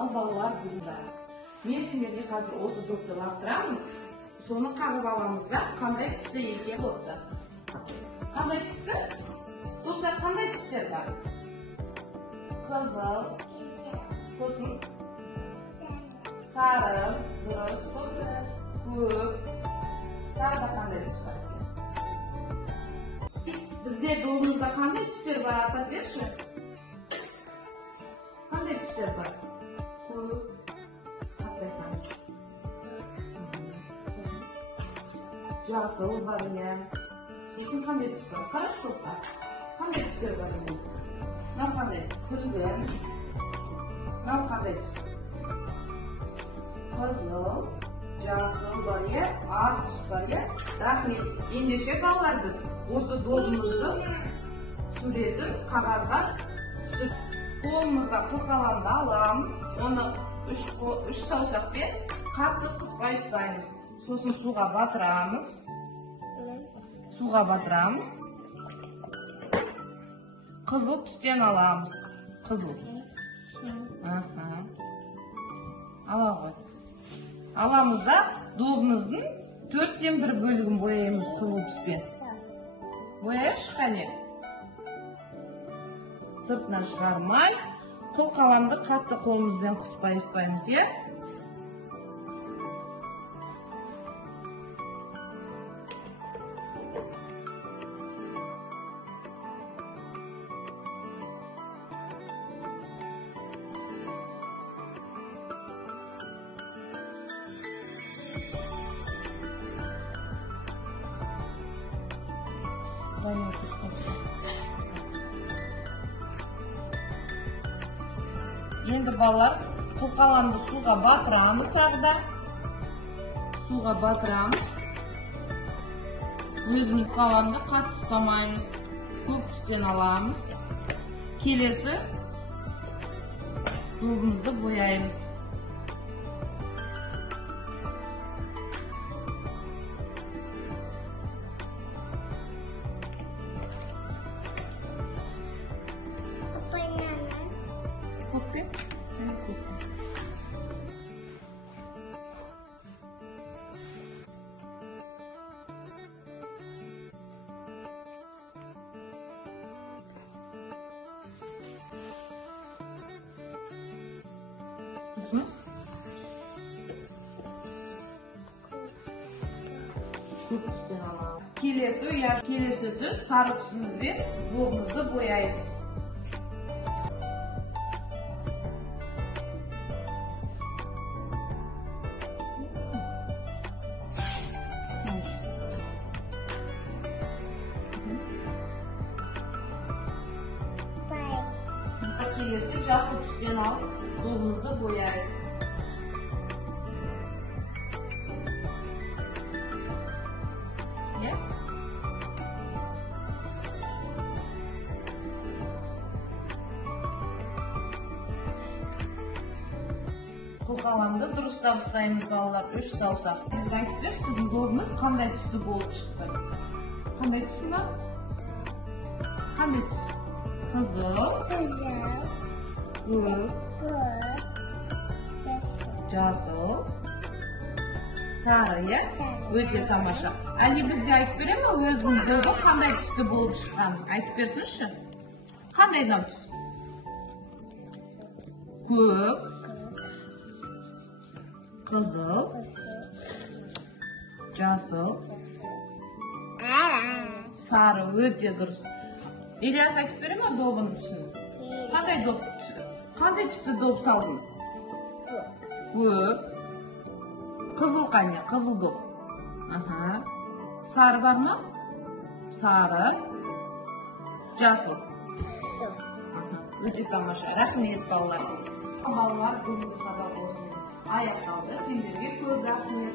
Ал балалар бүгінгі. Мен сендерге қазір осы допты лақтырамын. Соны қағып аламыз да, қандай түсті екен допты. Қандай түсті? Допта қандай түстер бар? Қызыл, сосын сары, дұрыс, сосын көк, тағы да қандай түс бар екен? Бізде добымызда қандай түстер бар, атап берші? Қандай түстер бар? Көк, атайтамыз. Жасыл бар, иә. Сосын қандай түс бар? Қараш топқа. Қандай түстер бар? Мынау қандай? Күлгін. Мынау қандай түс? Қызыл, жасыл бар, иә? Ақ түс бар, иә? Рахмет. Ендеше балалар, біз осы добымыздың суретін қағазға түсіп, қолымызға қылқаламды аламыз, оны үш саусақпен қатты қыспай ұстаймыз. Сосын суға батырамыз. Қызыл түстен аламыз. Қызыл. Ала ғой. Аламыз да добымыздың 1/4 бөлігін бояймыз қызыл түспен. Бояйықшы қане. Сыртынан шығармай, қылқаламды қатты қолымызбен қыспай ұстаймыз, е? Енді балалар, қылқаламды суға батырамыз тағы да. Суға батырамыз. Өзіміз қаламды қатты ұстамаймыз. Көк түстен аламыз. Келесі добымызды бояймыз. Көкпе? Көкпе. Сосын көк түстен аламыз. Келесі түс сары түсімізбен добымызды бояймыз. Келесі жасыл түстен алып, добымызды бояйық. Қылқаламды дұрыстап ұстаймыз балалар, 3 саусақ. Бізге айтып берші, біздің добымыз қандай түсті болып шықты? Қандай түс мына? Қандай түс? Қызыл, көк, жасыл, сары, е? Өте тамаша. Әлі бізге айтып бере ме, өзінің добы қандай түсті болып шыққан? Айтып берсінші? Қандай мынау түс? Көк, қызыл, жасыл, сары, өте дұрыс. Ильяс айтып бере ме добының түсін? Қандай түсті доб салдың? Көк. Қызыл қане? Қызыл доб. Сары бар ма? Сары. Жасыл. Өте тамаша. Рахмет балалар. Балалар бүгінгі сабақ осымен аяқталды. Сендерге көп рахмет.